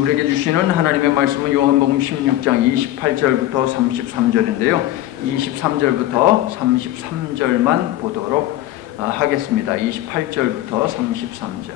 우리에게 주시는 하나님의 말씀은 요한복음 16장 28절부터 33절인데요. 23절부터 33절만 보도록 하겠습니다. 28절부터 33절.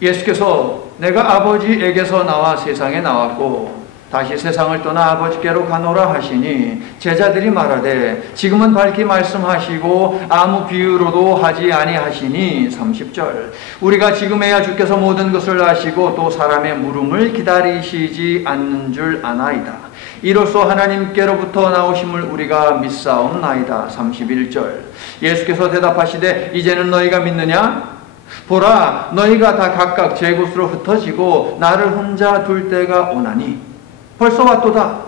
예수께서 내가 아버지에게서 나와 세상에 나왔고 다시 세상을 떠나 아버지께로 가노라 하시니 제자들이 말하되 지금은 밝히 말씀하시고 아무 비유로도 하지 아니하시니 30절. 우리가 지금에야 주께서 모든 것을 아시고 또 사람의 물음을 기다리시지 않는 줄 아나이다. 이로써 하나님께로부터 나오심을 우리가 믿사옵나이다. 31절. 예수께서 대답하시되 이제는 너희가 믿느냐? 보라, 너희가 다 각각 제 곳으로 흩어지고 나를 혼자 둘 때가 오나니 벌써 왔도다.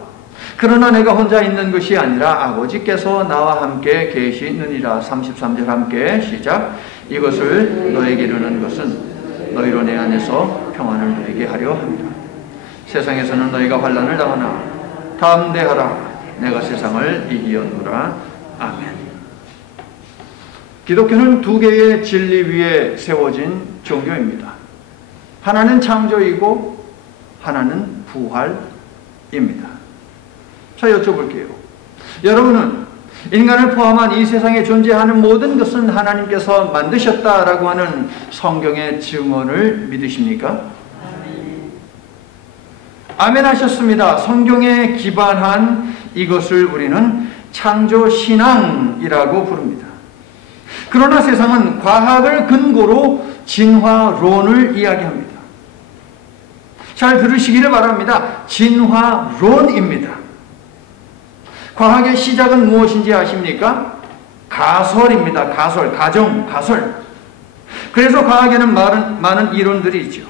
그러나 내가 혼자 있는 것이 아니라 아버지께서 나와 함께 계시느니라. 33절 함께 시작. 이것을 너에게 이르는 것은 너희로 내 안에서 평안을 누리게 하려 합니다. 세상에서는 너희가 환난을 당하나 담대하라. 내가 세상을 이기었노라. 아멘. 기독교는 두 개의 진리 위에 세워진 종교입니다. 하나는 창조이고 하나는 부활입니다. 자, 여쭤볼게요. 여러분은 인간을 포함한 이 세상에 존재하는 모든 것은 하나님께서 만드셨다라고 하는 성경의 증언을 믿으십니까? 아멘 하셨습니다. 성경에 기반한 이것을 우리는 창조신앙이라고 부릅니다. 그러나 세상은 과학을 근거로 진화론을 이야기합니다. 잘 들으시기를 바랍니다. 진화론입니다. 과학의 시작은 무엇인지 아십니까? 가설입니다. 가설, 가정, 가설. 그래서 과학에는 많은 이론들이 있죠.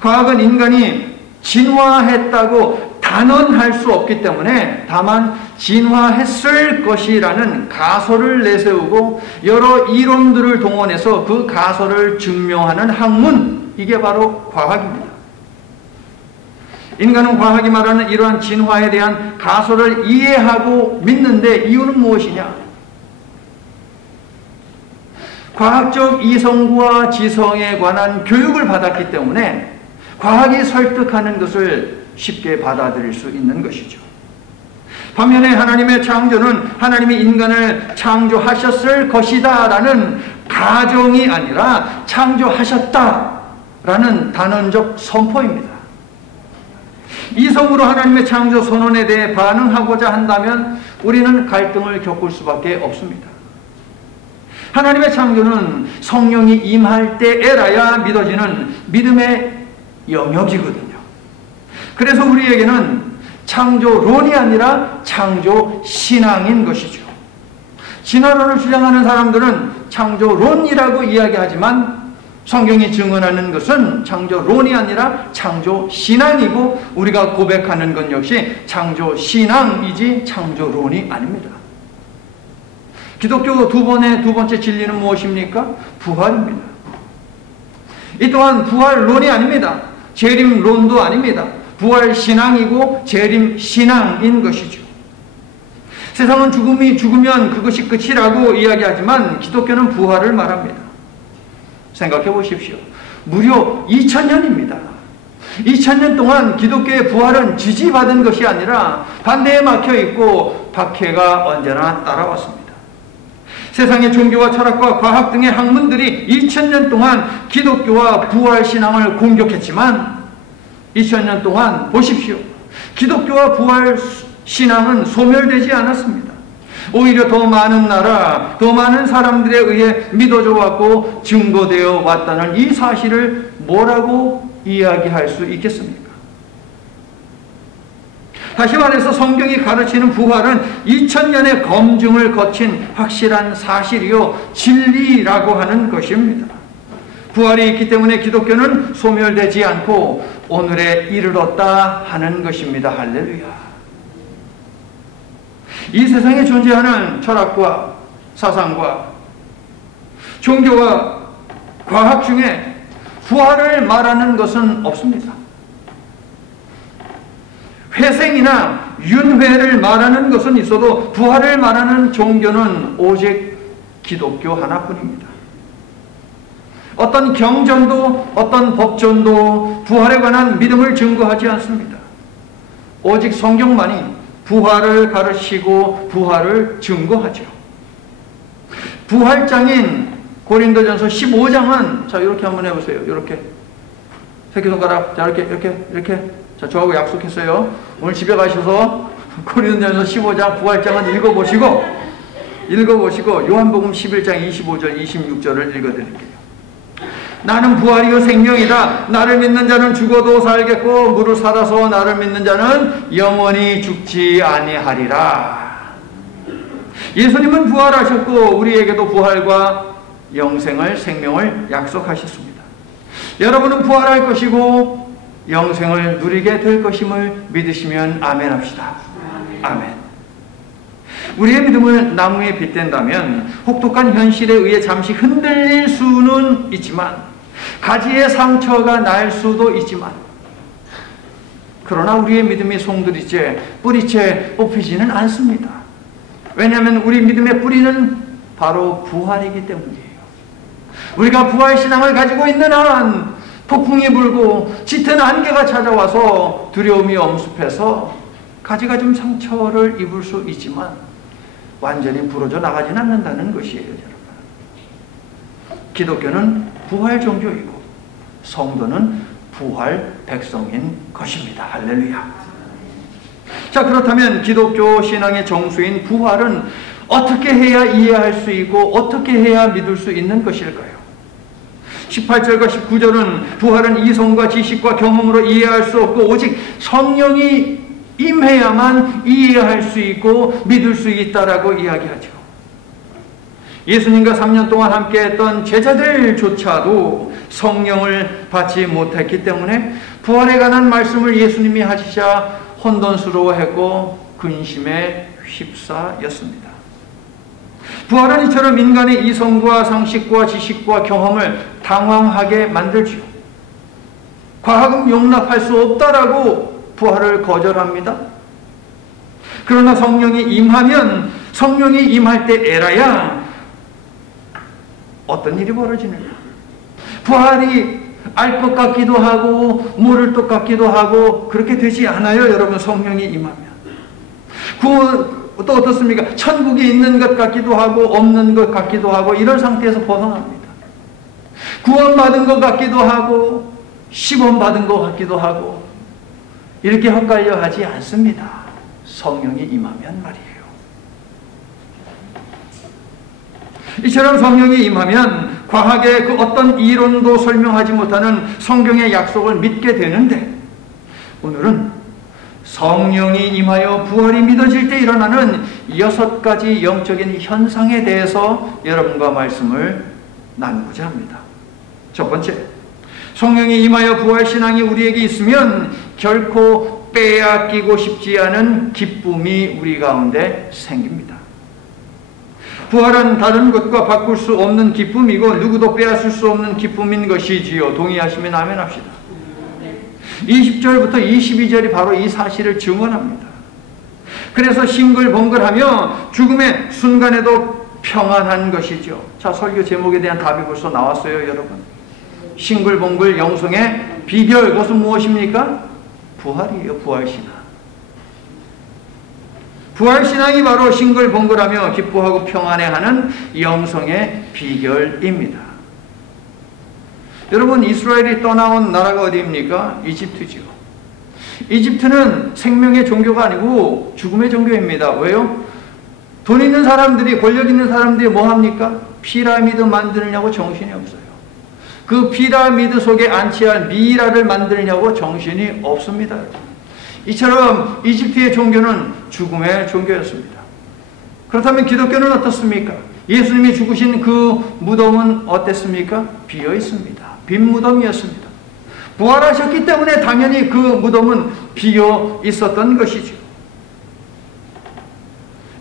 과학은 인간이 진화했다고 단언할 수 없기 때문에 다만 진화했을 것이라는 가설을 내세우고 여러 이론들을 동원해서 그 가설을 증명하는 학문, 이게 바로 과학입니다. 인간은 과학이 말하는 이러한 진화에 대한 가설을 이해하고 믿는데 이유는 무엇이냐? 과학적 이성과 지성에 관한 교육을 받았기 때문에 과학이 설득하는 것을 쉽게 받아들일 수 있는 것이죠. 반면에 하나님의 창조는 하나님이 인간을 창조하셨을 것이다 라는 가정이 아니라 창조하셨다 라는 단언적 선포입니다. 이성으로 하나님의 창조 선언에 대해 반응하고자 한다면 우리는 갈등을 겪을 수밖에 없습니다. 하나님의 창조는 성령이 임할 때에라야 믿어지는 믿음의 영역이거든요. 그래서 우리에게는 창조론이 아니라 창조신앙인 것이죠. 진화론을 주장하는 사람들은 창조론이라고 이야기하지만 성경이 증언하는 것은 창조론이 아니라 창조신앙이고 우리가 고백하는 것 역시 창조신앙이지 창조론이 아닙니다. 기독교 두 번째 진리는 무엇입니까? 부활입니다. 이 또한 부활론이 아닙니다. 재림론도 아닙니다. 부활신앙이고 재림신앙인 것이죠. 세상은 죽으면 그것이 끝이라고 이야기하지만 기독교는 부활을 말합니다. 생각해 보십시오. 무려 2000년입니다. 2000년 동안 기독교의 부활은 지지받은 것이 아니라 반대에 막혀있고 박해가 언제나 따라왔습니다. 세상의 종교와 철학과 과학 등의 학문들이 2000년 동안 기독교와 부활신앙을 공격했지만 2000년 동안 보십시오. 기독교와 부활신앙은 소멸되지 않았습니다. 오히려 더 많은 나라, 더 많은 사람들에 의해 믿어져 왔고 증거되어 왔다는 이 사실을 뭐라고 이야기할 수 있겠습니까? 다시 말해서 성경이 가르치는 부활은 2000년의 검증을 거친 확실한 사실이요 진리라고 하는 것입니다. 부활이 있기 때문에 기독교는 소멸되지 않고 오늘에 이르렀다 하는 것입니다. 할렐루야. 이 세상에 존재하는 철학과 사상과 종교와 과학 중에 부활을 말하는 것은 없습니다. 회생이나 윤회를 말하는 것은 있어도 부활을 말하는 종교는 오직 기독교 하나뿐입니다. 어떤 경전도 어떤 법전도 부활에 관한 믿음을 증거하지 않습니다. 오직 성경만이 부활을 가르치고 부활을 증거하죠. 부활장인 고린도전서 15장은 자 이렇게 한번 해보세요. 이렇게 새끼손가락 자 이렇게 자 저하고 약속했어요. 오늘 집에 가셔서 고린도전서 15장 부활장은 읽어보시고 요한복음 11장 25절 26절을 읽어드릴게요. 나는 부활이요 생명이다. 나를 믿는 자는 죽어도 살겠고 무릇 살아서 나를 믿는 자는 영원히 죽지 아니하리라. 예수님은 부활하셨고 우리에게도 부활과 영생을 생명을 약속하셨습니다. 여러분은 부활할 것이고 영생을 누리게 될 것임을 믿으시면 아멘 합시다. 아멘. 우리의 믿음을 나무에 빗댄다면 혹독한 현실에 의해 잠시 흔들릴 수는 있지만 가지의 상처가 날 수도 있지만 그러나 우리의 믿음이 송두리째 뿌리째 뽑히지는 않습니다. 왜냐하면 우리 믿음의 뿌리는 바로 부활이기 때문이에요. 우리가 부활신앙을 가지고 있는 한 폭풍이 불고 짙은 안개가 찾아와서 두려움이 엄습해서 가지가 좀 상처를 입을 수 있지만 완전히 부러져 나가지는 않는다는 것이에요. 여러분. 기독교는 부활 종교이고 성도는 부활 백성인 것입니다. 할렐루야. 자, 그렇다면 기독교 신앙의 정수인 부활은 어떻게 해야 이해할 수 있고 어떻게 해야 믿을 수 있는 것일까요? 18절과 19절은 부활은 이성과 지식과 경험으로 이해할 수 없고 오직 성령이 임해야만 이해할 수 있고 믿을 수 있다라고 이야기하죠. 예수님과 3년 동안 함께했던 제자들조차도 성령을 받지 못했기 때문에 부활에 관한 말씀을 예수님이 하시자 혼돈스러워했고 근심에 휩싸였습니다. 부활은 이처럼 인간의 이성과 상식과 지식과 경험을 당황하게 만들지요. 과학은 용납할 수 없다라고 부활을 거절합니다. 그러나 성령이 임하면 성령이 임할 때 에라야 어떤 일이 벌어지느냐. 부활이 알 것 같기도 하고 모를 것 같기도 하고 그렇게 되지 않아요. 여러분, 성령이 임하면. 또 어떻습니까? 천국이 있는 것 같기도 하고 없는 것 같기도 하고 이런 상태에서 벗어납니다. 구원받은 것 같기도 하고 시범받은 것 같기도 하고 이렇게 헛갈려 하지 않습니다. 성령이 임하면 말이에요. 이처럼 성령이 임하면 과학의 그 어떤 이론도 설명하지 못하는 성경의 약속을 믿게 되는데 오늘은 성령이 임하여 부활이 믿어질 때 일어나는 6가지 영적인 현상에 대해서 여러분과 말씀을 나누고자 합니다. 첫 번째, 성령이 임하여 부활신앙이 우리에게 있으면 결코 빼앗기고 싶지 않은 기쁨이 우리 가운데 생깁니다. 부활은 다른 것과 바꿀 수 없는 기쁨이고 누구도 빼앗을 수 없는 기쁨인 것이지요. 동의하시면 아멘 합시다. 20절부터 22절이 바로 이 사실을 증언합니다. 그래서 싱글벙글하며 죽음의 순간에도 평안한 것이죠. 자, 설교 제목에 대한 답이 벌써 나왔어요, 여러분. 싱글벙글 영성의 비결, 그것은 무엇입니까? 부활이에요, 부활신앙. 부활신앙이 바로 싱글벙글하며 기뻐하고 평안해하는 영성의 비결입니다. 여러분, 이스라엘이 떠나온 나라가 어디입니까? 이집트죠. 이집트는 생명의 종교가 아니고 죽음의 종교입니다. 왜요? 돈 있는 사람들이, 권력 있는 사람들이 뭐 합니까? 피라미드 만드느냐고 정신이 없어요. 그 피라미드 속에 안치할 미이라를 만드느냐고 정신이 없습니다. 이처럼 이집트의 종교는 죽음의 종교였습니다. 그렇다면 기독교는 어떻습니까? 예수님이 죽으신 그 무덤은 어땠습니까? 비어 있습니다. 빈 무덤이었습니다. 부활하셨기 때문에 당연히 그 무덤은 비어 있었던 것이죠.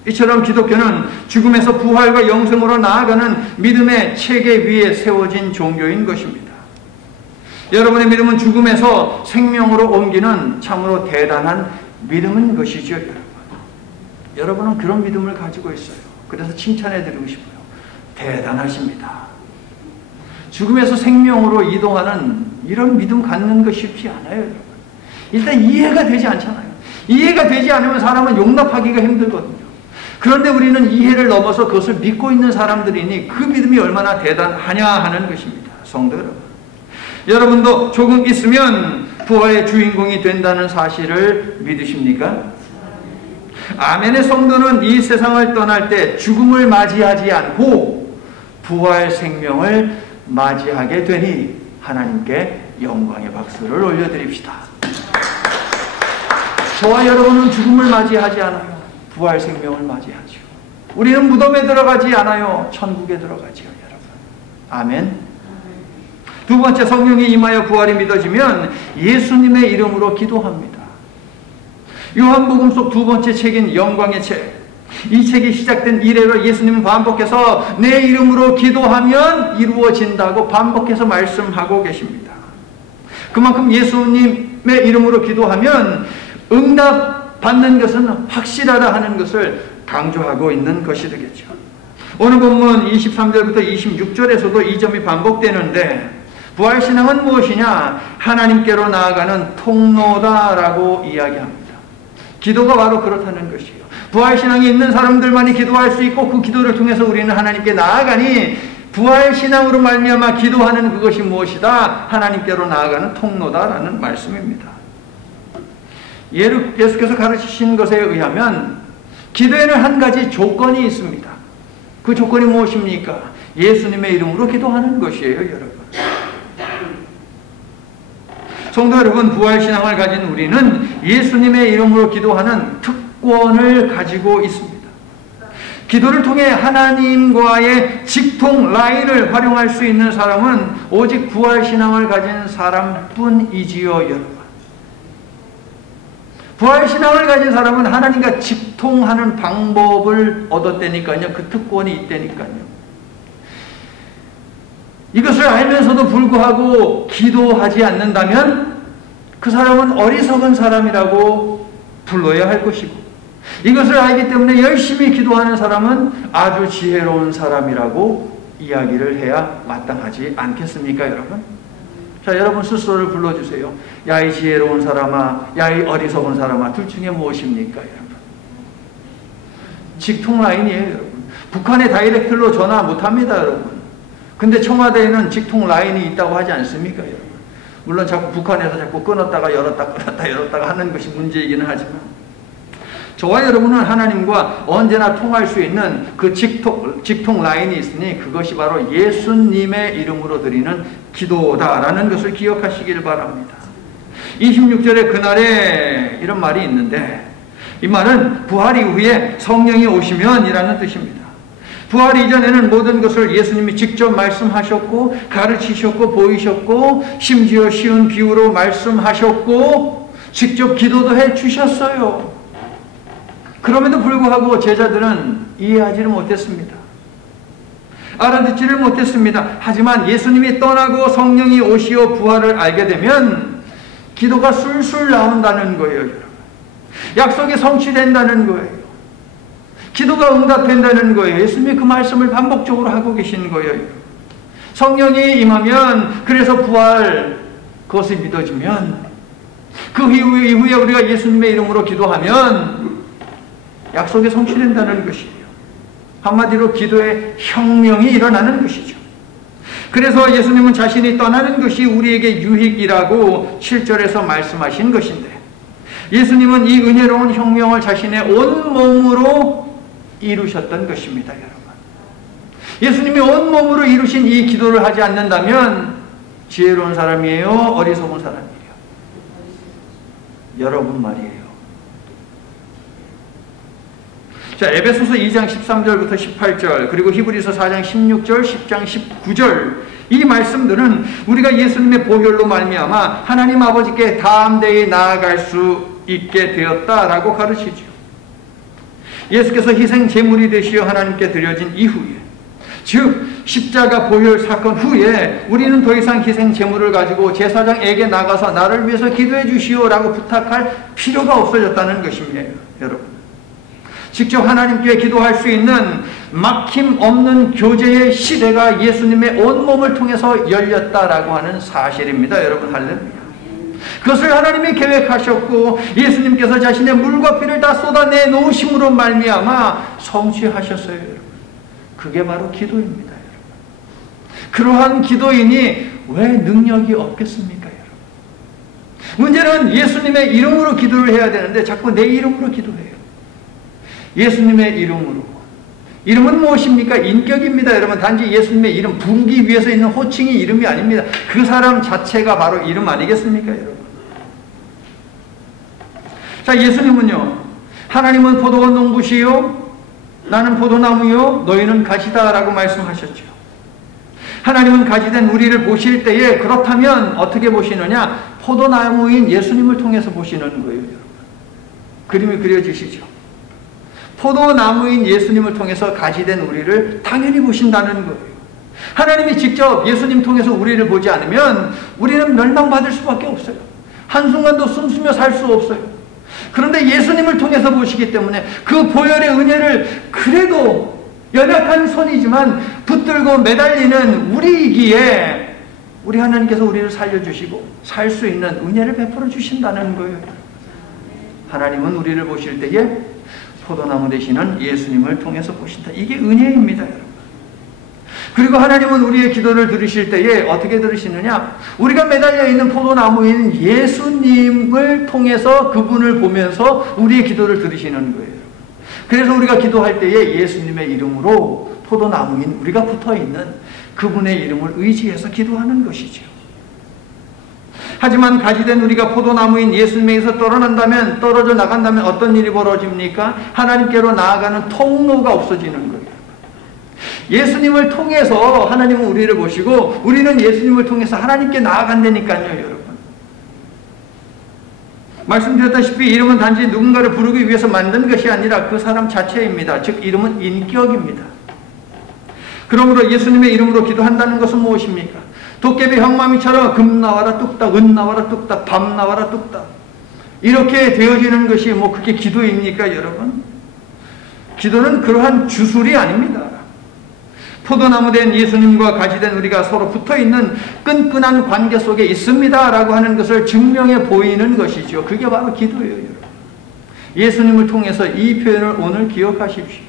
이처럼 기독교는 죽음에서 부활과 영생으로 나아가는 믿음의 체계 위에 세워진 종교인 것입니다. 여러분의 믿음은 죽음에서 생명으로 옮기는 참으로 대단한 믿음인 것이죠. 여러분은 그런 믿음을 가지고 있어요. 그래서 칭찬해 드리고 싶어요. 대단하십니다. 죽음에서 생명으로 이동하는 이런 믿음 갖는 거 쉽지 않아요, 여러분. 일단 이해가 되지 않잖아요. 이해가 되지 않으면 사람은 용납하기가 힘들거든요. 그런데 우리는 이해를 넘어서 그것을 믿고 있는 사람들이니 그 믿음이 얼마나 대단하냐 하는 것입니다. 성도 여러분. 여러분도 조금 있으면 부활의 주인공이 된다는 사실을 믿으십니까? 아멘의 성도는 이 세상을 떠날 때 죽음을 맞이하지 않고 부활 생명을 맞이하게 되니 하나님께 영광의 박수를 올려드립시다. 저와 여러분은 죽음을 맞이하지 않아요. 부활 생명을 맞이하죠. 우리는 무덤에 들어가지 않아요. 천국에 들어가지요, 여러분. 아멘. 두 번째, 성령이 임하여 부활이 믿어지면 예수님의 이름으로 기도합니다. 요한복음 속 두 번째 책인 영광의 책, 이 책이 시작된 이래로 예수님은 반복해서 내 이름으로 기도하면 이루어진다고 반복해서 말씀하고 계십니다. 그만큼 예수님의 이름으로 기도하면 응답받는 것은 확실하다 하는 것을 강조하고 있는 것이 되겠죠. 오늘 본문 23절부터 26절에서도 이 점이 반복되는데, 부활신앙은 무엇이냐? 하나님께로 나아가는 통로다라고 이야기합니다. 기도가 바로 그렇다는 것이에요. 부활신앙이 있는 사람들만이 기도할 수 있고 그 기도를 통해서 우리는 하나님께 나아가니 부활신앙으로 말미암아 기도하는 그것이 무엇이다? 하나님께로 나아가는 통로다라는 말씀입니다. 예수께서 가르치신 것에 의하면 기도에는 한 가지 조건이 있습니다. 그 조건이 무엇입니까? 예수님의 이름으로 기도하는 것이에요, 여러분. 성도 여러분, 부활신앙을 가진 우리는 예수님의 이름으로 기도하는 특권을 가지고 있습니다. 기도를 통해 하나님과의 직통 라인을 활용할 수 있는 사람은 오직 부활신앙을 가진 사람뿐이지요, 여러분. 부활신앙을 가진 사람은 하나님과 직통하는 방법을 얻었다니까요. 그 특권이 있다니까요. 이것을 알면서도 불구하고 기도하지 않는다면 그 사람은 어리석은 사람이라고 불러야 할 것이고, 이것을 알기 때문에 열심히 기도하는 사람은 아주 지혜로운 사람이라고 이야기를 해야 마땅하지 않겠습니까, 여러분? 자, 여러분 스스로를 불러주세요. 야, 이 지혜로운 사람아, 야, 이 어리석은 사람아, 둘 중에 무엇입니까, 여러분? 직통 라인이에요, 여러분. 북한에 다이렉트로 전화 못합니다, 여러분. 근데 청와대에는 직통 라인이 있다고 하지 않습니까, 여러분? 물론 자꾸 북한에서 자꾸 끊었다가 열었다가 하는 것이 문제이기는 하지만, 저와 여러분은 하나님과 언제나 통할 수 있는 그 직통 라인이 있으니 그것이 바로 예수님의 이름으로 드리는 기도다라는 것을 기억하시길 바랍니다. 26절에 그날에 이런 말이 있는데, 이 말은 부활 이후에 성령이 오시면 이라는 뜻입니다. 부활 이전에는 모든 것을 예수님이 직접 말씀하셨고 가르치셨고 보이셨고 심지어 쉬운 비유로 말씀하셨고 직접 기도도 해주셨어요. 그럼에도 불구하고 제자들은 이해하지를 못했습니다. 알아듣지를 못했습니다. 하지만 예수님이 떠나고 성령이 오시어 부활을 알게 되면 기도가 술술 나온다는 거예요, 여러분. 약속이 성취된다는 거예요. 기도가 응답된다는 거예요. 예수님이 그 말씀을 반복적으로 하고 계신 거예요. 성령이 임하면, 그래서 부활, 그것이 믿어지면, 그 이후에 우리가 예수님의 이름으로 기도하면 약속이 성취된다는 것이에요. 한마디로 기도의 혁명이 일어나는 것이죠. 그래서 예수님은 자신이 떠나는 것이 우리에게 유익이라고 7절에서 말씀하신 것인데, 예수님은 이 은혜로운 혁명을 자신의 온몸으로 이루셨던 것입니다, 여러분. 예수님이 온몸으로 이루신 이 기도를 하지 않는다면 지혜로운 사람이에요, 어리석은 사람이에요? 여러분 말이에요. 자, 에베소서 2장 13절부터 18절, 그리고 히브리서 4장 16절, 10장 19절, 이 말씀들은 우리가 예수님의 보혈로 말미암아 하나님 아버지께 담대히 나아갈 수 있게 되었다라고 가르치죠. 예수께서 희생 제물이 되시어 하나님께 드려진 이후에, 즉 십자가 보혈 사건 후에 우리는 더 이상 희생 제물을 가지고 제사장에게 나가서 나를 위해서 기도해 주시오라고 부탁할 필요가 없어졌다는 것입니다, 여러분. 직접 하나님께 기도할 수 있는 막힘없는 교제의 시대가 예수님의 온몸을 통해서 열렸다라고 하는 사실입니다. 여러분, 할렐루야. 그것을 하나님이 계획하셨고 예수님께서 자신의 물과 피를 다 쏟아내 놓으심으로 말미암아 성취하셨어요. 여러분. 그게 바로 기도입니다. 여러분. 그러한 기도인이 왜 능력이 없겠습니까? 여러분. 문제는 예수님의 이름으로 기도를 해야 되는데 자꾸 내 이름으로 기도해요. 예수님의 이름으로. 이름은 무엇입니까? 인격입니다. 여러분, 단지 예수님의 이름 부르기 위해서 있는 호칭이 이름이 아닙니다. 그 사람 자체가 바로 이름 아니겠습니까? 여러분. 자, 예수님은요, 하나님은 포도원 농부시요 나는 포도나무요 너희는 가지다 라고 말씀하셨죠. 하나님은 가지된 우리를 보실 때에 그렇다면 어떻게 보시느냐? 포도나무인 예수님을 통해서 보시는 거예요. 여러분. 그림이 그려지시죠? 포도나무인 예수님을 통해서 가지된 우리를 당연히 보신다는 거예요. 하나님이 직접 예수님 통해서 우리를 보지 않으면 우리는 멸망받을 수밖에 없어요. 한순간도 숨쉬며 살 수 없어요. 그런데 예수님을 통해서 보시기 때문에 그 보혈의 은혜를 그래도 연약한 손이지만 붙들고 매달리는 우리이기에 우리 하나님께서 우리를 살려주시고 살 수 있는 은혜를 베풀어 주신다는 거예요. 하나님은 우리를 보실 때에 포도나무 되시는 예수님을 통해서 보신다. 이게 은혜입니다, 여러분. 그리고 하나님은 우리의 기도를 들으실 때에 어떻게 들으시느냐? 우리가 매달려 있는 포도나무인 예수님을 통해서 그분을 보면서 우리의 기도를 들으시는 거예요. 그래서 우리가 기도할 때에 예수님의 이름으로 포도나무인 우리가 붙어있는 그분의 이름을 의지해서 기도하는 것이죠. 하지만 가지된 우리가 포도나무인 예수님에게서 떨어져 나간다면 어떤 일이 벌어집니까? 하나님께로 나아가는 통로가 없어지는 거예요. 예수님을 통해서 하나님은 우리를 보시고 우리는 예수님을 통해서 하나님께 나아간다니까요, 여러분. 말씀드렸다시피 이름은 단지 누군가를 부르기 위해서 만든 것이 아니라 그 사람 자체입니다. 즉 이름은 인격입니다. 그러므로 예수님의 이름으로 기도한다는 것은 무엇입니까? 도깨비 형마미처럼 금 나와라 뚝딱, 은 나와라 뚝딱, 밤 나와라 뚝딱 이렇게 되어지는 것이 뭐 그게 기도입니까, 여러분? 기도는 그러한 주술이 아닙니다. 포도나무 된 예수님과 가지된 우리가 서로 붙어있는 끈끈한 관계 속에 있습니다 라고 하는 것을 증명해 보이는 것이죠. 그게 바로 기도예요, 여러분. 예수님을 통해서 이 표현을 오늘 기억하십시오.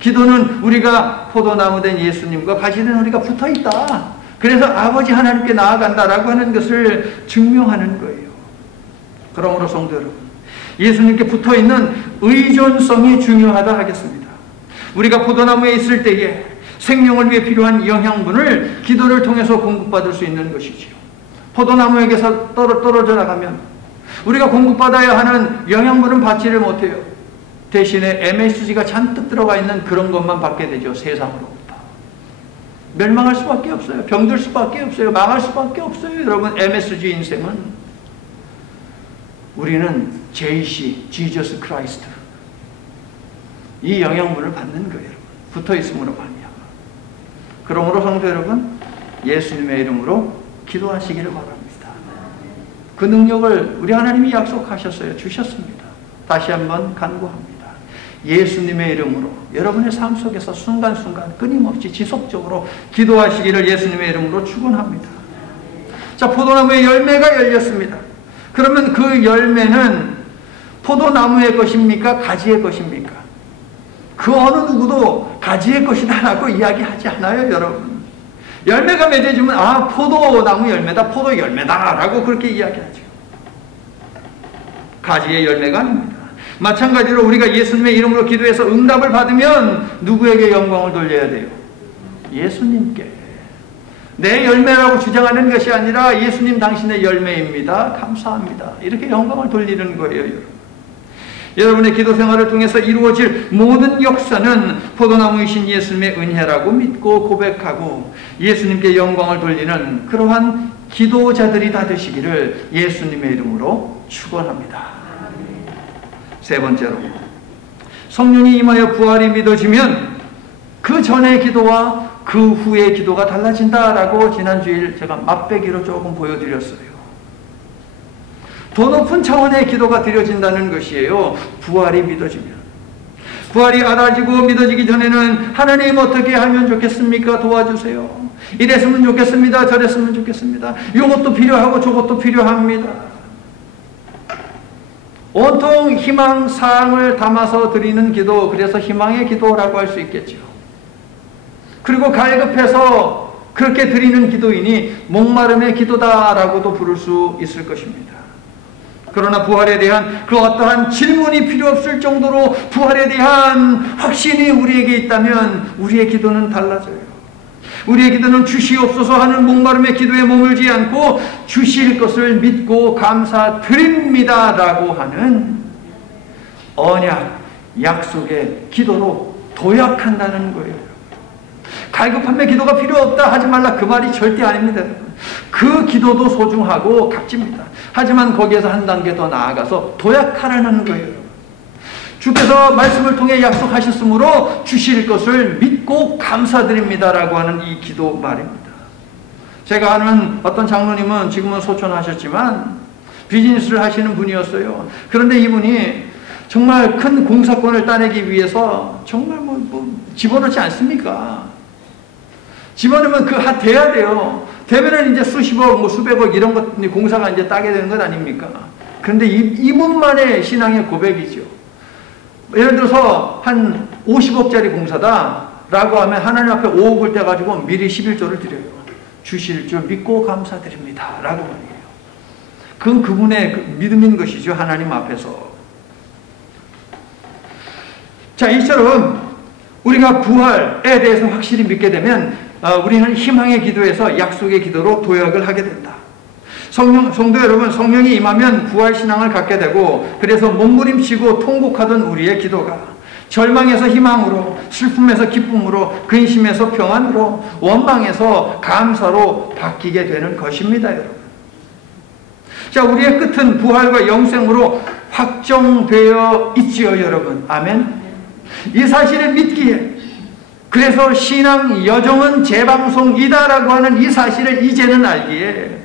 기도는 우리가 포도나무 된 예수님과 가지된 우리가 붙어있다. 그래서 아버지 하나님께 나아간다라고 하는 것을 증명하는 거예요. 그러므로 성도 여러분, 예수님께 붙어있는 의존성이 중요하다 하겠습니다. 우리가 포도나무에 있을 때에 생명을 위해 필요한 영양분을 기도를 통해서 공급받을 수 있는 것이지요. 포도나무에게서 떨어져 나가면 우리가 공급받아야 하는 영양분은 받지를 못해요. 대신에 MSG가 잔뜩 들어가 있는 그런 것만 받게 되죠. 세상으로부터. 멸망할 수밖에 없어요. 병들 수밖에 없어요. 망할 수밖에 없어요. 여러분, MSG 인생은 우리는 JC, Jesus Christ 이 영양분을 받는 거예요. 붙어 있음으로 말미암아. 그러므로 성도 여러분, 예수님의 이름으로 기도하시기를 바랍니다. 그 능력을 우리 하나님이 약속하셨어요. 주셨습니다. 다시 한번 간구합니다. 예수님의 이름으로 여러분의 삶 속에서 순간순간 끊임없이 지속적으로 기도하시기를 예수님의 이름으로 축원합니다. 자, 포도나무의 열매가 열렸습니다. 그러면 그 열매는 포도나무의 것입니까? 가지의 것입니까? 그 어느 누구도 가지의 것이다 라고 이야기하지 않아요, 여러분. 열매가 맺어지면 아, 포도나무 열매다, 포도 열매다 라고 그렇게 이야기하죠. 가지의 열매가 아닙니다. 마찬가지로 우리가 예수님의 이름으로 기도해서 응답을 받으면 누구에게 영광을 돌려야 돼요? 예수님께. 내 열매라고 주장하는 것이 아니라 예수님 당신의 열매입니다. 감사합니다. 이렇게 영광을 돌리는 거예요, 여러분. 여러분의 기도 생활을 통해서 이루어질 모든 역사는 포도나무이신 예수님의 은혜라고 믿고 고백하고 예수님께 영광을 돌리는 그러한 기도자들이 다 되시기를 예수님의 이름으로 축원합니다. 세 번째로, 성령이 임하여 부활이 믿어지면 그 전의 기도와 그 후의 기도가 달라진다라고 지난주일 제가 맛배기로 조금 보여드렸어요. 더 높은 차원의 기도가 드려진다는 것이에요. 부활이 믿어지면. 부활이 알아지고 믿어지기 전에는 하나님 어떻게 하면 좋겠습니까? 도와주세요. 이랬으면 좋겠습니다. 저랬으면 좋겠습니다. 이것도 필요하고 저것도 필요합니다. 온통 희망사항을 담아서 드리는 기도, 그래서 희망의 기도라고 할 수 있겠죠. 그리고 갈급해서 그렇게 드리는 기도이니 목마름의 기도다라고도 부를 수 있을 것입니다. 그러나 부활에 대한 그 어떠한 질문이 필요 없을 정도로 부활에 대한 확신이 우리에게 있다면 우리의 기도는 달라져요. 우리의 기도는 주시옵소서 하는 목마름의 기도에 머물지 않고 주실 것을 믿고 감사드립니다 라고 하는 언약, 약속의 기도로 도약한다는 거예요. 갈급함의 기도가 필요 없다 하지 말라, 그 말이 절대 아닙니다. 그 기도도 소중하고 값집니다. 하지만 거기에서 한 단계 더 나아가서 도약하라는 거예요. 주께서 말씀을 통해 약속하셨으므로 주실 것을 믿고 감사드립니다라고 하는 이 기도 말입니다. 제가 아는 어떤 장로님은 지금은 소천하셨지만 비즈니스를 하시는 분이었어요. 그런데 이분이 정말 큰 공사권을 따내기 위해서 정말 집어넣지 않습니까? 집어넣으면 돼야 돼요. 되면은 이제 수십억, 수백억 이런 것 공사가 이제 따게 되는 것 아닙니까? 그런데 이분만의 신앙의 고백이죠. 예를 들어서 한 50억짜리 공사다라고 하면 하나님 앞에 5억을 떼가지고 미리 11조를 드려요. 주실 줄 믿고 감사드립니다 라고 말해요. 그건 그분의 믿음인 것이죠. 하나님 앞에서. 자, 이처럼 우리가 부활에 대해서 확실히 믿게 되면 우리는 희망의 기도에서 약속의 기도로 도약을 하게 된다. 성도 여러분, 성령이 임하면 부활신앙을 갖게 되고, 그래서 몸부림치고 통곡하던 우리의 기도가 절망에서 희망으로, 슬픔에서 기쁨으로, 근심에서 평안으로, 원망에서 감사로 바뀌게 되는 것입니다, 여러분. 자, 우리의 끝은 부활과 영생으로 확정되어 있지요, 여러분. 아멘. 이 사실을 믿기에, 그래서 신앙 여정은 재방송이다라고 하는 이 사실을 이제는 알기에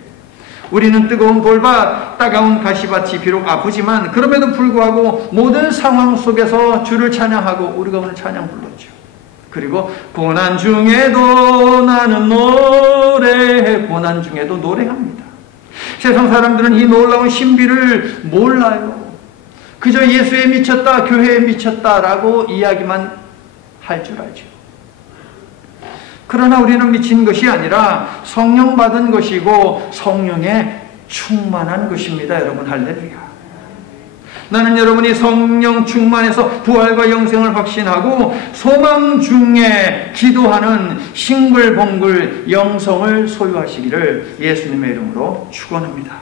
우리는 뜨거운 돌밭, 따가운 가시밭이 비록 아프지만 그럼에도 불구하고 모든 상황 속에서 주를 찬양하고, 우리가 오늘 찬양 불렀죠. 그리고 고난 중에도 나는 노래해, 고난 중에도 노래합니다. 세상 사람들은 이 놀라운 신비를 몰라요. 그저 예수에 미쳤다, 교회에 미쳤다라고 이야기만 할 줄 알죠. 그러나 우리는 미친 것이 아니라 성령 받은 것이고 성령에 충만한 것입니다. 여러분, 할렐루야. 나는 여러분이 성령 충만해서 부활과 영생을 확신하고 소망 중에 기도하는 싱글벙글 영성을 소유하시기를 예수님의 이름으로 축원합니다.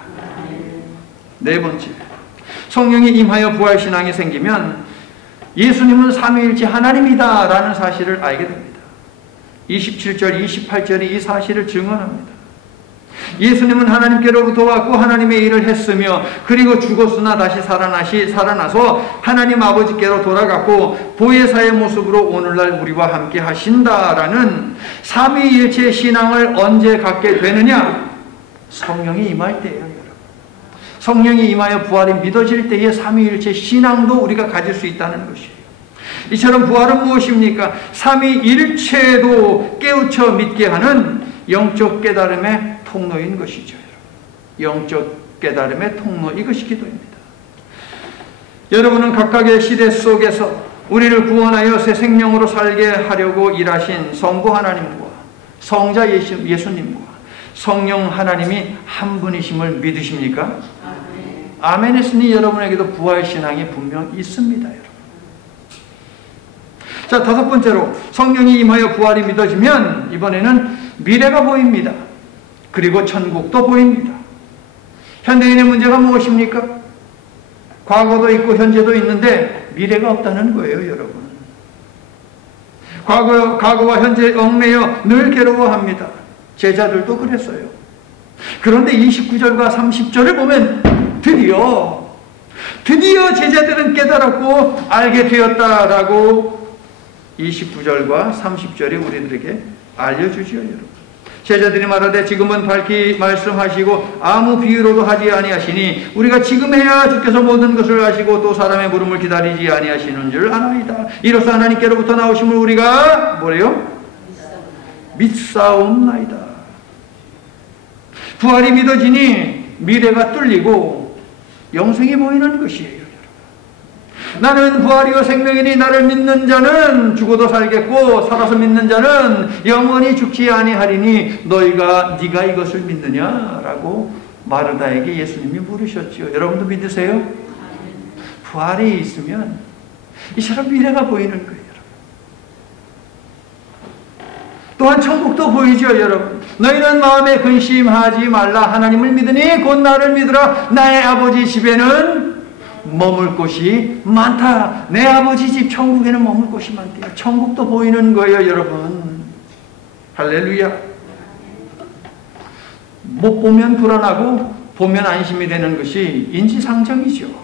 네 번째, 성령이 임하여 부활신앙이 생기면 예수님은 삼위일체 하나님이다 라는 사실을 알게 됩니다. 27절, 28절이 이 사실을 증언합니다. 예수님은 하나님께로부터 왔고 하나님의 일을 했으며, 그리고 죽었으나 다시 살아나서 하나님 아버지께로 돌아갔고 보혜사의 모습으로 오늘날 우리와 함께 하신다라는 삼위일체 신앙을 언제 갖게 되느냐? 성령이 임할 때예요, 여러분. 성령이 임하여 부활이 믿어질 때에 삼위일체 신앙도 우리가 가질 수 있다는 것이에요. 이처럼 부활은 무엇입니까? 삼위일체도 깨우쳐 믿게 하는 영적 깨달음의 통로인 것이죠. 영적 깨달음의 통로, 이것이 기도입니다. 여러분은 각각의 시대 속에서 우리를 구원하여 새 생명으로 살게 하려고 일하신 성부 하나님과 성자 예수님과 성령 하나님이 한 분이심을 믿으십니까? 아멘 했으니 여러분에게도 부활신앙이 분명 있습니다, 여러분. 자, 다섯 번째로 성령이 임하여 부활이 믿어지면 이번에는 미래가 보입니다. 그리고 천국도 보입니다. 현대인의 문제가 무엇입니까? 과거도 있고 현재도 있는데 미래가 없다는 거예요, 여러분. 과거와 현재에 얽매여 늘 괴로워합니다. 제자들도 그랬어요. 그런데 29절과 30절을 보면 드디어 제자들은 깨달았고 알게 되었다라고 29절과 30절이 우리들에게 알려주지요, 여러분. 제자들이 말하되 지금은 밝히 말씀하시고 아무 비유로도 하지 아니하시니 우리가 지금 해야 주께서 모든 것을 아시고 또 사람의 물음을 기다리지 아니하시는 줄 아나이다. 이로써 하나님께로부터 나오심을 우리가 뭐래요? 믿사옵나이다. 부활이 믿어지니 미래가 뚫리고 영생이 보이는 것이에요. 나는 부활이요 생명이니 나를 믿는 자는 죽어도 살겠고 살아서 믿는 자는 영원히 죽지 아니하리니 네가 이것을 믿느냐라고 마르다에게 예수님이 물으셨죠. 여러분도 믿으세요? 부활이 있으면 이처럼 미래가 보이는 거예요. 또한 천국도 보이죠. 여러분, 너희는 마음에 근심하지 말라. 하나님을 믿으니 곧 나를 믿으라. 나의 아버지 집에는 머물 곳이 많다. 내 아버지 집 천국에는 머물 곳이 많대요. 천국도 보이는 거예요. 여러분, 할렐루야. 못 보면 불안하고 보면 안심이 되는 것이 인지상정이죠.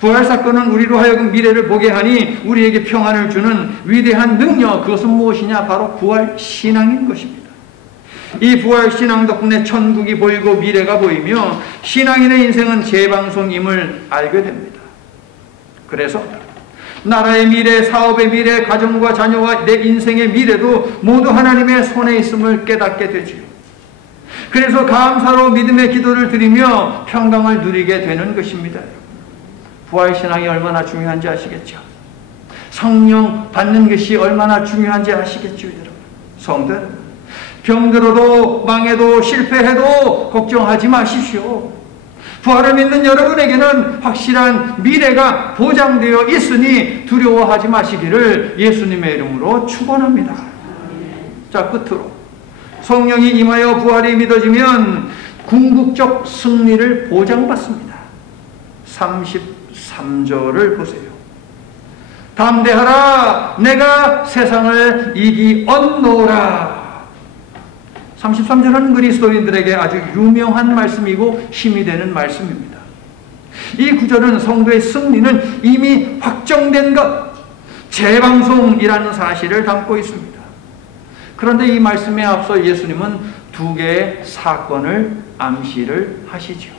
부활사건은 우리로 하여금 미래를 보게 하니 우리에게 평안을 주는 위대한 능력, 그것은 무엇이냐? 바로 부활신앙인 것입니다. 이 부활신앙 덕분에 천국이 보이고 미래가 보이며 신앙인의 인생은 재방송임을 알게 됩니다. 그래서 나라의 미래, 사업의 미래, 가정과 자녀와 내 인생의 미래도 모두 하나님의 손에 있음을 깨닫게 되지요. 그래서 감사로 믿음의 기도를 드리며 평강을 누리게 되는 것입니다. 부활신앙이 얼마나 중요한지 아시겠죠? 성령 받는 것이 얼마나 중요한지 아시겠죠, 여러분? 성도 여러분, 병들어도 망해도 실패해도 걱정하지 마십시오. 부활을 믿는 여러분에게는 확실한 미래가 보장되어 있으니 두려워하지 마시기를 예수님의 이름으로 축원합니다. 자, 끝으로 성령이 임하여 부활이 믿어지면 궁극적 승리를 보장받습니다. 33절을 보세요. 담대하라, 내가 세상을 이기었노라. 33절은 그리스도인들에게 아주 유명한 말씀이고 힘이 되는 말씀입니다. 이 구절은 성도의 승리는 이미 확정된 것, 재방송이라는 사실을 담고 있습니다. 그런데 이 말씀에 앞서 예수님은 두 개의 사건을 암시를 하시죠.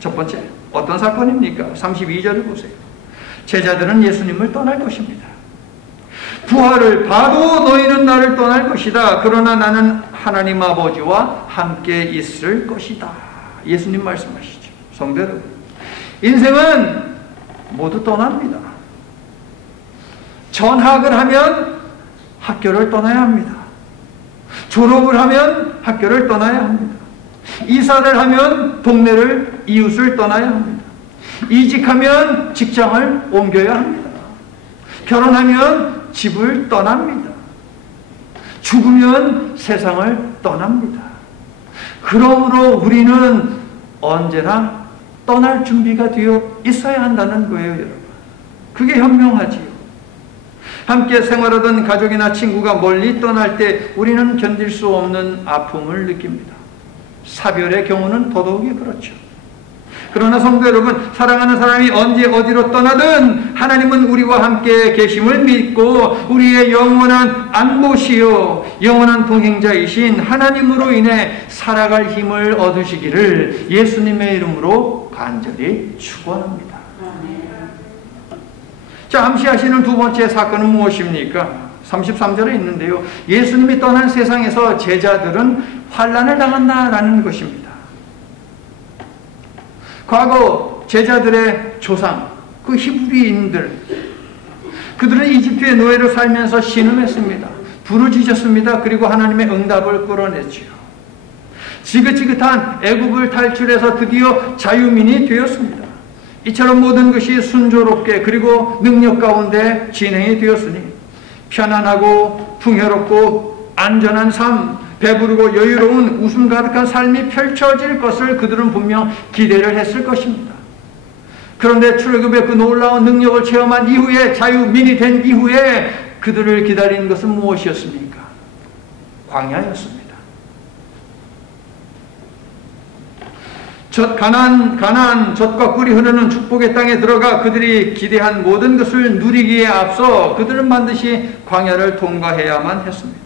첫 번째, 어떤 사건입니까? 32절을 보세요. 제자들은 예수님을 떠날 것입니다. 부활을 봐도 너희는 나를 떠날 것이다. 그러나 나는 하나님 아버지와 함께 있을 것이다. 예수님 말씀하시죠. 성도 여러분, 인생은 모두 떠납니다. 전학을 하면 학교를 떠나야 합니다. 졸업을 하면 학교를 떠나야 합니다. 이사를 하면 동네를, 이웃을 떠나야 합니다. 이직하면 직장을 옮겨야 합니다. 결혼하면 집을 떠납니다. 죽으면 세상을 떠납니다. 그러므로 우리는 언제나 떠날 준비가 되어 있어야 한다는 거예요, 여러분. 그게 현명하지요. 함께 생활하던 가족이나 친구가 멀리 떠날 때 우리는 견딜 수 없는 아픔을 느낍니다. 사별의 경우는 더더욱이 그렇죠. 그러나 성도 여러분, 사랑하는 사람이 언제 어디로 떠나든 하나님은 우리와 함께 계심을 믿고 우리의 영원한 안보시요 영원한 동행자이신 하나님으로 인해 살아갈 힘을 얻으시기를 예수님의 이름으로 간절히 축원합니다. 자, 암시하시는 두 번째 사건은 무엇입니까? 33절에 있는데요. 예수님이 떠난 세상에서 제자들은 환난을 당한다라는 것입니다. 과거 제자들의 조상, 그 히브리인들, 그들은 이집트의 노예로 살면서 신음했습니다. 부르짖었습니다. 그리고 하나님의 응답을 끌어냈지요. 지긋지긋한 애굽을 탈출해서 드디어 자유민이 되었습니다. 이처럼 모든 것이 순조롭게 그리고 능력 가운데 진행이 되었으니 편안하고 풍요롭고 안전한 삶, 배부르고 여유로운 웃음 가득한 삶이 펼쳐질 것을 그들은 분명 기대를 했을 것입니다. 그런데 출애굽의 그 놀라운 능력을 체험한 이후에, 자유민이 된 이후에 그들을 기다린 것은 무엇이었습니까? 광야였습니다. 가나안 젖과 꿀이 흐르는 축복의 땅에 들어가 그들이 기대한 모든 것을 누리기에 앞서 그들은 반드시 광야를 통과해야만 했습니다.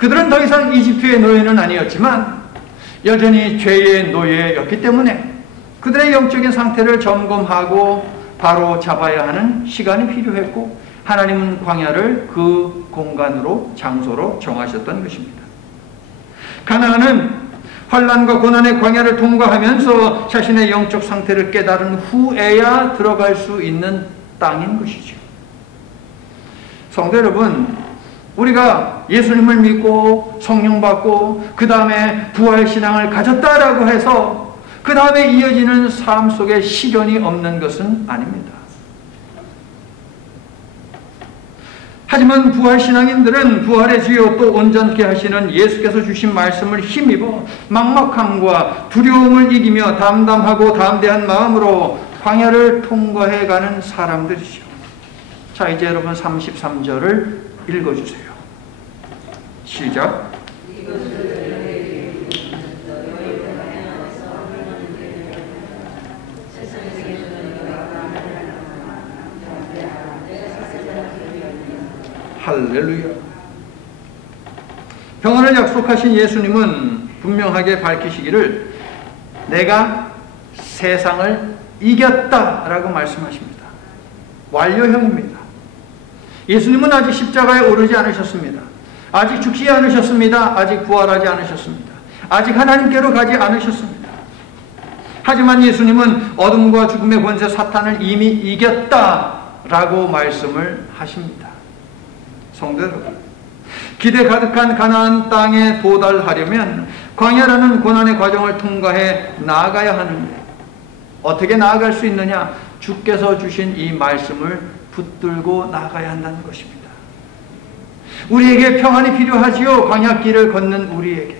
그들은 더 이상 이집트의 노예는 아니었지만 여전히 죄의 노예였기 때문에 그들의 영적인 상태를 점검하고 바로 잡아야 하는 시간이 필요했고, 하나님은 광야를 그 공간으로, 장소로 정하셨던 것입니다. 가나안은 환난과 고난의 광야를 통과하면서 자신의 영적 상태를 깨달은 후에야 들어갈 수 있는 땅인 것이죠. 성도 여러분, 우리가 예수님을 믿고 성령 받고 그 다음에 부활신앙을 가졌다라고 해서 그 다음에 이어지는 삶 속에 시련이 없는 것은 아닙니다. 하지만 부활신앙인들은 부활의 주요 또 온전케 하시는 예수께서 주신 말씀을 힘입어 막막함과 두려움을 이기며 담담하고 담대한 마음으로 광야를 통과해가는 사람들이죠. 자, 이제 여러분 33절을 읽어주세요. 시작. 할렐루야. 평안을 약속하신 예수님은 분명하게 밝히시기를 내가 세상을 이겼다라고 말씀하십니다. 완료형입니다. 예수님은 아직 십자가에 오르지 않으셨습니다. 아직 죽지 않으셨습니다. 아직 부활하지 않으셨습니다. 아직 하나님께로 가지 않으셨습니다. 하지만 예수님은 어둠과 죽음의 권세 사탄을 이미 이겼다라고 말씀을 하십니다. 성도 여러분, 기대 가득한 가나안 땅에 도달하려면 광야라는 고난의 과정을 통과해 나아가야 하는데 어떻게 나아갈 수 있느냐? 주께서 주신 이 말씀을 붙들고 나아가야 한다는 것입니다. 우리에게 평안이 필요하지요. 광야길을 걷는 우리에게.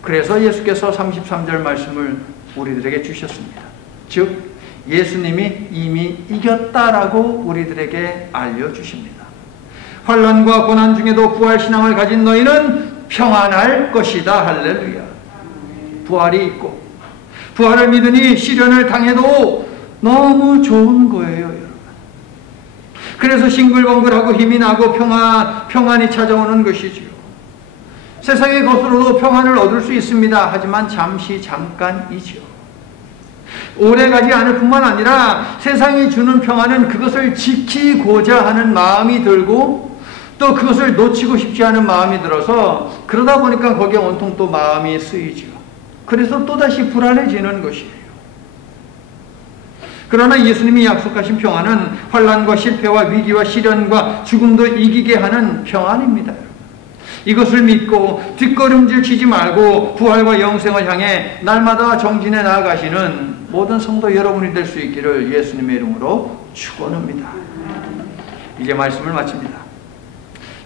그래서 예수께서 33절 말씀을 우리들에게 주셨습니다. 즉 예수님이 이미 이겼다라고 우리들에게 알려주십니다. 환난과 고난 중에도 부활신앙을 가진 너희는 평안할 것이다. 할렐루야. 부활이 있고 부활을 믿으니 시련을 당해도 너무 좋은 거예요, 여러분. 그래서 싱글벙글하고 힘이 나고 평안이 찾아오는 것이지요. 세상의 것으로도 평안을 얻을 수 있습니다. 하지만 잠깐이지요. 오래가지 않을 뿐만 아니라 세상이 주는 평안은 그것을 지키고자 하는 마음이 들고 또 그것을 놓치고 싶지 않은 마음이 들어서 그러다 보니까 거기에 온통 또 마음이 쓰이죠. 그래서 또다시 불안해지는 것이에요. 그러나 예수님이 약속하신 평안은 환난과 실패와 위기와 시련과 죽음도 이기게 하는 평안입니다. 이것을 믿고 뒷걸음질 치지 말고 부활과 영생을 향해 날마다 정진해 나아가시는 모든 성도 여러분이 될 수 있기를 예수님의 이름으로 축원합니다. 이제 말씀을 마칩니다.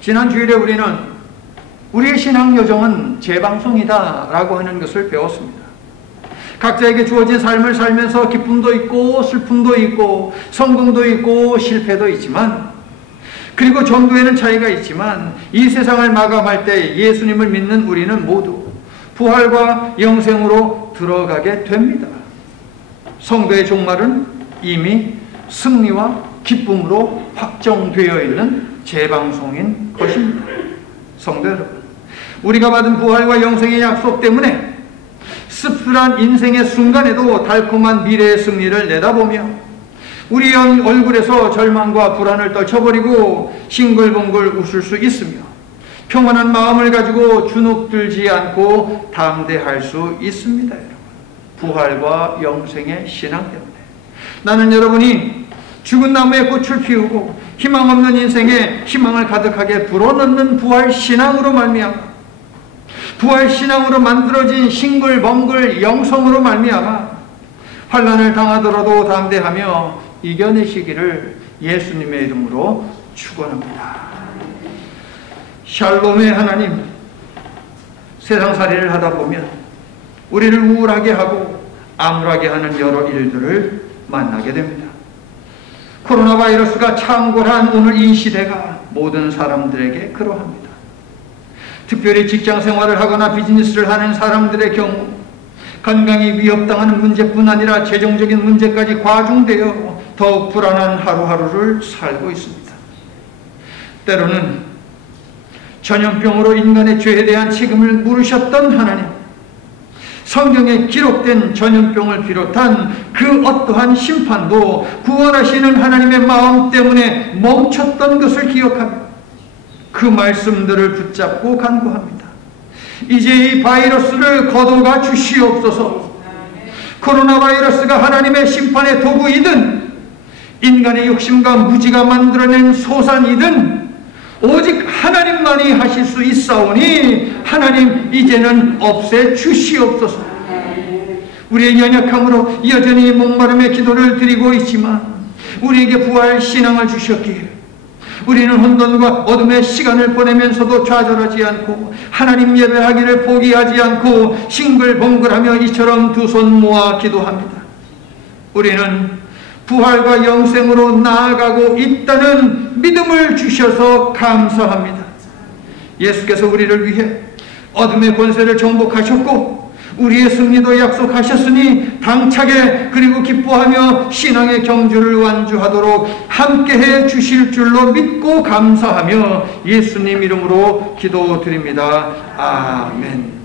지난 주일에 우리는 우리의 신앙 여정은 재방송이다 라고 하는 것을 배웠습니다. 각자에게 주어진 삶을 살면서 기쁨도 있고 슬픔도 있고 성공도 있고 실패도 있지만, 그리고 정도에는 차이가 있지만 이 세상을 마감할 때 예수님을 믿는 우리는 모두 부활과 영생으로 들어가게 됩니다. 성도의 종말은 이미 승리와 기쁨으로 확정되어 있는 재방송인 것입니다. 성도 여러분, 우리가 받은 부활과 영생의 약속 때문에 씁쓸한 인생의 순간에도 달콤한 미래의 승리를 내다보며 우리 얼굴에서 절망과 불안을 떨쳐버리고 싱글벙글 웃을 수 있으며 평안한 마음을 가지고 주눅들지 않고 담대할 수 있습니다. 여러분, 부활과 영생의 신앙 때문에 나는 여러분이 죽은 나무에 꽃을 피우고 희망 없는 인생에 희망을 가득하게 불어넣는 부활신앙으로 말미암아, 부활신앙으로 만들어진 싱글벙글 영성으로 말미암아 환난을 당하더라도 담대하며 이겨내시기를 예수님의 이름으로 축원합니다. 샬롬의 하나님, 세상살이를 하다 보면 우리를 우울하게 하고 암울하게 하는 여러 일들을 만나게 됩니다. 코로나 바이러스가 창궐한 오늘 이 시대가 모든 사람들에게 그러합니다. 특별히 직장 생활을 하거나 비즈니스를 하는 사람들의 경우 건강이 위협당하는 문제뿐 아니라 재정적인 문제까지 과중되어 더욱 불안한 하루하루를 살고 있습니다. 때로는 전염병으로 인간의 죄에 대한 책임을 물으셨던 하나님, 성경에 기록된 전염병을 비롯한 그 어떠한 심판도 구원하시는 하나님의 마음 때문에 멈췄던 것을 기억하며 그 말씀들을 붙잡고 간구합니다. 이제 이 바이러스를 거둬가 주시옵소서. 코로나 바이러스가 하나님의 심판의 도구이든 인간의 욕심과 무지가 만들어낸 소산이든 오직 하나님만이 하실 수 있사오니 하나님 이제는 없애 주시옵소서. 우리의 연약함으로 여전히 목마름의 기도를 드리고 있지만 우리에게 부활 신앙을 주셨기에 우리는 혼돈과 어둠의 시간을 보내면서도 좌절하지 않고 하나님 예배하기를 포기하지 않고 싱글벙글하며 이처럼 두 손 모아 기도합니다. 우리는 부활과 영생으로 나아가고 있다는 믿음을 주셔서 감사합니다. 예수께서 우리를 위해 어둠의 권세를 정복하셨고 우리의 승리도 약속하셨으니 당차게 그리고 기뻐하며 신앙의 경주를 완주하도록 함께해 주실 줄로 믿고 감사하며 예수님 이름으로 기도드립니다. 아멘.